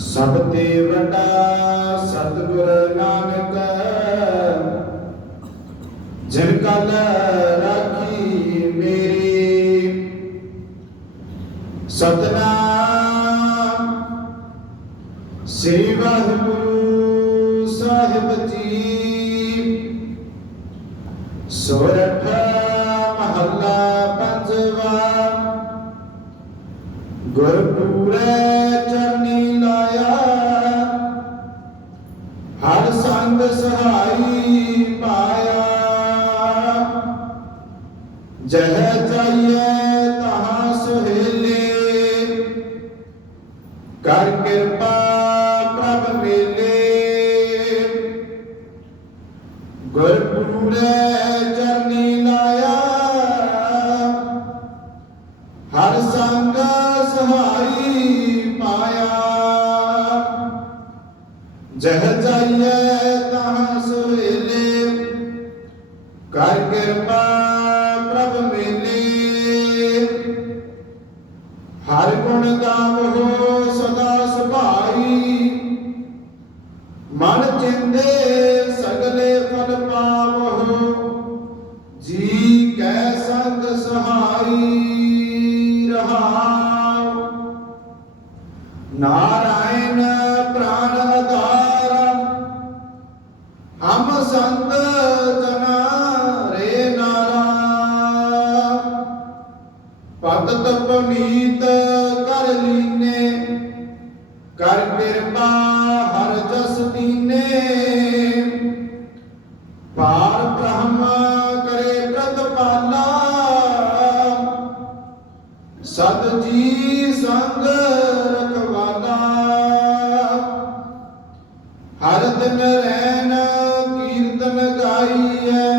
ਸਭ ਤੇ ਵੱਡਾ ਸਤਿਗੁਰ ਨਾਨਕ। ਜਿਨ ਕਲ ਰਾਖੀ ਮੇਰੀ। ਸਤਨਾਮ ਸ੍ਰੀ ਵਾਹਿਗੁਰੂ ਸਾਹਿਬ ਜੀ। ਸੋਰਠ ਮਹੱਲਾ ਪੰਜਵਾ। ਗੁਰਪੂਰੇ ਹਰ ਸਹਾਈ ਪਾਇਆ। ਜਹ ਜਾਈਏ ਤਹਾਂ ਸੁਹੇਲੇ। ਕਰ ਕਿਰਪਾ ਪ੍ਰਭ ਮੇਲੇ। ਗੁਰਪੂਰੇ ਚਰਨੀ ਲਾਇਆ। ਹਰ ਸੰਗ ਸਹਾਈ ਪਾਇਆ। ਜਹ ਜਾਈਏ ਕਿਰਪਾ ਪ੍ਰਭ ਮੇਲੇ। ਹਰ ਗੁਣ ਗਾਵੋ ਸਦਾ ਸੁਭਾਈ। ਮਨ ਚਿੰਦੇ ਸਗਲੇ ਫਲ ਪਾਵੋ ਜੀ ਕੈ ਸੰਗ ਸਹਾਈ ਰਹਾਉ। ਨਾਰਾਇਣ ਪ੍ਰਾਨ ਆਧਾਰ ਹਮ ਸੰਤ ਭਗਤ ਪਨੀਤ ਕਰ ਲੀਨੇ, ਕਰ ਕਿਰਪਾ ਹਰ ਜਸ ਦੀਨੇ। ਪਾਰ ਬ੍ਰਹਮ ਕਰੇ ਪ੍ਰਤਪਾਲਾ ਸਤ ਜੀ ਸੰਗ ਰਖਵਾਲਾ। ਹਰ ਦਿਨ ਰਹਿਣ ਕੀਰਤਨ ਗਾਈਐ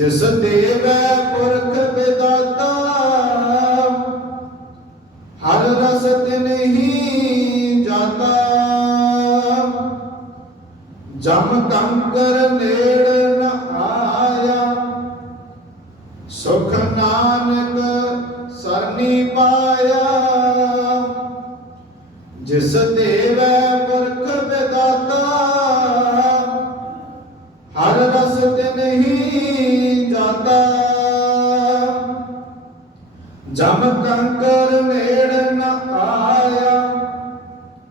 ਜਿਸ ਦੇਵੈ ਪੁਰਖ ਵਿਦਾਤਾ ਹਰ ਰਸ ਤਿਨਹੀ ਜਾਤਾ ਜਮ ਕੰਕਰ ਨੇੜ ਨ ਆਇਆ, ਸੁਖ ਨਾਨਕ ਸਰਨੀ ਪਾਇਆ। ਜਿਸ ਦੇਵੈ ਪੁਰਖ ਵਿਦਾਤਾ ਹਰ ਰਸ ਤੇ ਨਹੀਂ ਲਾਗਾ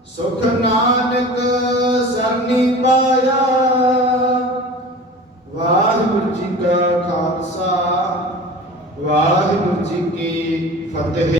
ਸੁਖ ਨਾਨਕ ਸਰਨੀ ਪਾਇਆ। ਵਾਹਿਗੁਰੂ ਜੀ ਕਾ ਖਾਲਸਾ ਵਾਹਿਗੁਰੂ ਜੀ ਕੀ ਫਤਿਹ।